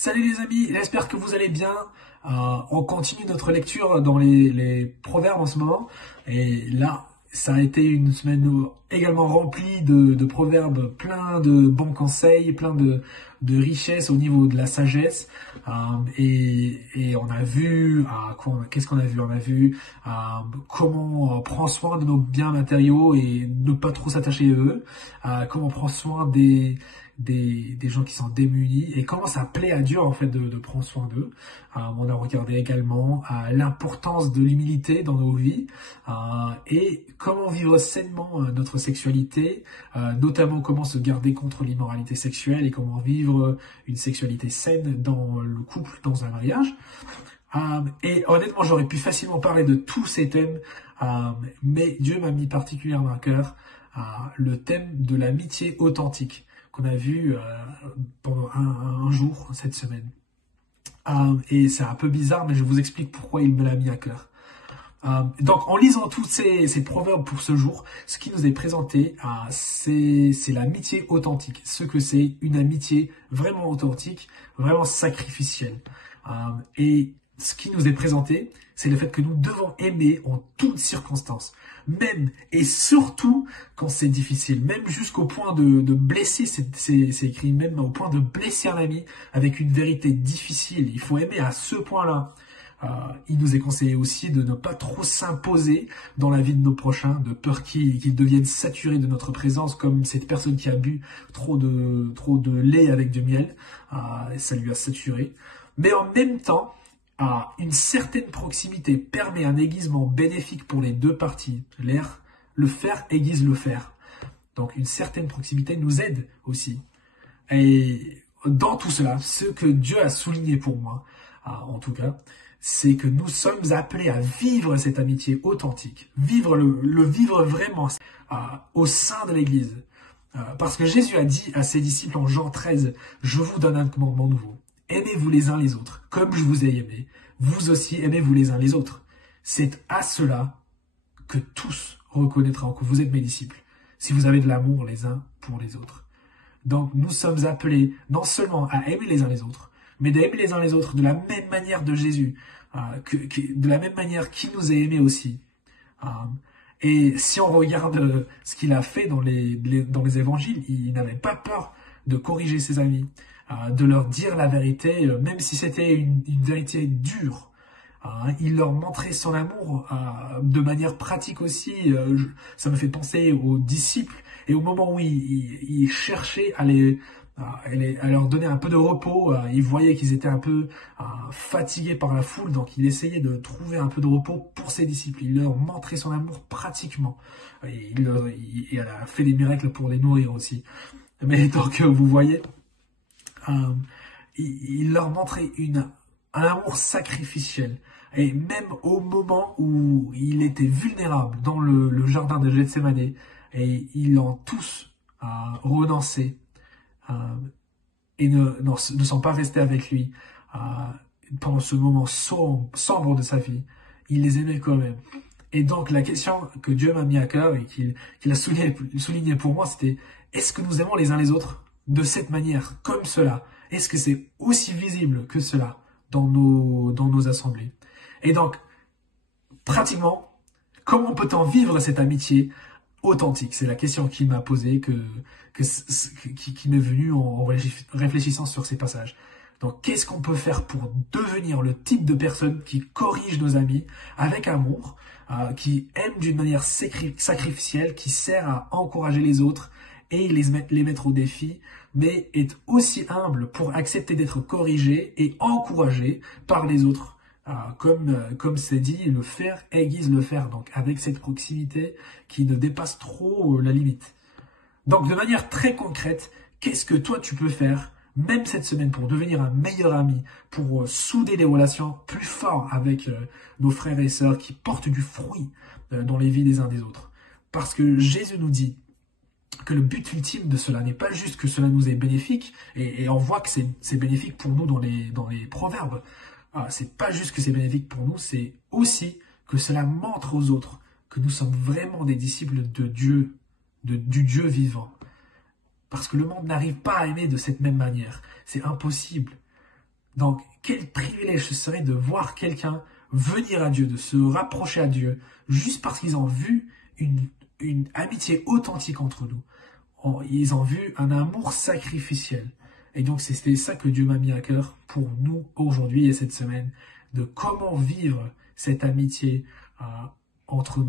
Salut les amis, j'espère que vous allez bien. On continue notre lecture dans les proverbes en ce moment. Et là, ça a été une semaine également remplie de proverbes, plein de bons conseils, plein de richesses au niveau de la sagesse. Et on a vu, qu'est-ce qu'on a vu? On a vu comment on prend soin de nos biens matériaux et ne pas trop s'attacher à eux. Comment on prend soin des gens qui sont démunis et comment ça plaît à Dieu en fait de prendre soin d'eux. On a regardé également l'importance de l'humilité dans nos vies et comment vivre sainement notre sexualité, notamment comment se garder contre l'immoralité sexuelle et comment vivre une sexualité saine dans le couple, dans un mariage. Et honnêtement, j'aurais pu facilement parler de tous ces thèmes, mais Dieu m'a mis particulièrement à cœur le thème de l'amitié authentique qu'on a vu pendant un jour cette semaine. Et c'est un peu bizarre, mais je vous explique pourquoi il me l'a mis à cœur. Donc, en lisant tous ces proverbes pour ce jour, ce qui nous est présenté, c'est l'amitié authentique. Ce que c'est une amitié vraiment authentique, vraiment sacrificielle. Et ce qui nous est présenté, c'est le fait que nous devons aimer en toutes circonstances, même et surtout quand c'est difficile, même jusqu'au point de blesser, c'est écrit même au point de blesser un ami avec une vérité difficile. Il faut aimer à ce point-là. Il nous est conseillé aussi de ne pas trop s'imposer dans la vie de nos prochains, de peur qu'ils deviennent saturés de notre présence, comme cette personne qui a bu trop de lait avec du miel, ça lui a saturé. Mais en même temps, une certaine proximité permet un aiguisement bénéfique pour les deux parties. Le faire aiguise le faire. Donc une certaine proximité nous aide aussi. Et dans tout cela, ce que Dieu a souligné pour moi, en tout cas, c'est que nous sommes appelés à vivre cette amitié authentique, le vivre vraiment au sein de l'Église. Parce que Jésus a dit à ses disciples en Jean 13, « Je vous donne un commandement nouveau. Aimez-vous les uns les autres, comme je vous ai aimé. Vous aussi, aimez-vous les uns les autres. C'est à cela que tous reconnaîtront que vous êtes mes disciples, si vous avez de l'amour les uns pour les autres. » Donc, nous sommes appelés non seulement à aimer les uns les autres, mais d'aimer les uns les autres de la même manière de Jésus, de la même manière qu'il nous a aimés aussi. Et si on regarde ce qu'il a fait dans les évangiles, il n'avait pas peur de corriger ses amis, de leur dire la vérité, même si c'était une vérité dure. Il leur montrait son amour de manière pratique aussi. Ça me fait penser aux disciples et au moment où il cherchait à leur donner un peu de repos. Il voyait qu'ils étaient un peu fatigués par la foule, donc il essayait de trouver un peu de repos pour ses disciples. Il leur montrait son amour pratiquement. Et il a fait des miracles pour les nourrir aussi. Mais donc vous voyez, il leur montrait un amour sacrificiel. Et même au moment où il était vulnérable dans le jardin de Gethsémanée, et ils ont tous renoncé et ne sont pas restés avec lui pendant ce moment sombre de sa vie. Il les aimait quand même. Et donc la question que Dieu m'a mis à cœur et qu'il a souligné pour moi, c'était: est-ce que nous aimons les uns les autres de cette manière, comme cela? Est-ce que c'est aussi visible que cela dans nos assemblées? Et donc, pratiquement, comment peut-on vivre cette amitié authentique? C'est la question qu'il m'a posée, qui m'est venue en réfléchissant sur ces passages. Donc, qu'est-ce qu'on peut faire pour devenir le type de personne qui corrige nos amis avec amour, qui aime d'une manière sacrificielle, qui sert à encourager les autres et les mettre au défi, mais est aussi humble pour accepter d'être corrigé et encouragé par les autres. Comme c'est dit, le faire aiguise le faire, donc avec cette proximité qui ne dépasse trop la limite. Donc de manière très concrète, qu'est-ce que toi tu peux faire, même cette semaine, pour devenir un meilleur ami, pour souder des relations plus fortes avec nos frères et sœurs qui portent du fruit dans les vies des uns des autres? Parce que Jésus nous dit que le but ultime de cela n'est pas juste que cela nous est bénéfique, et on voit que c'est bénéfique pour nous dans les proverbes. C'est pas juste que c'est bénéfique pour nous, c'est aussi que cela montre aux autres que nous sommes vraiment des disciples de Dieu, du Dieu vivant. Parce que le monde n'arrive pas à aimer de cette même manière. C'est impossible. Donc, quel privilège ce serait de voir quelqu'un venir à Dieu, de se rapprocher à Dieu, juste parce qu'ils ont vu une amitié authentique entre nous. Ils ont vu un amour sacrificiel. Et donc, c'était ça que Dieu m'a mis à cœur pour nous aujourd'hui et cette semaine, de comment vivre cette amitié entre nous.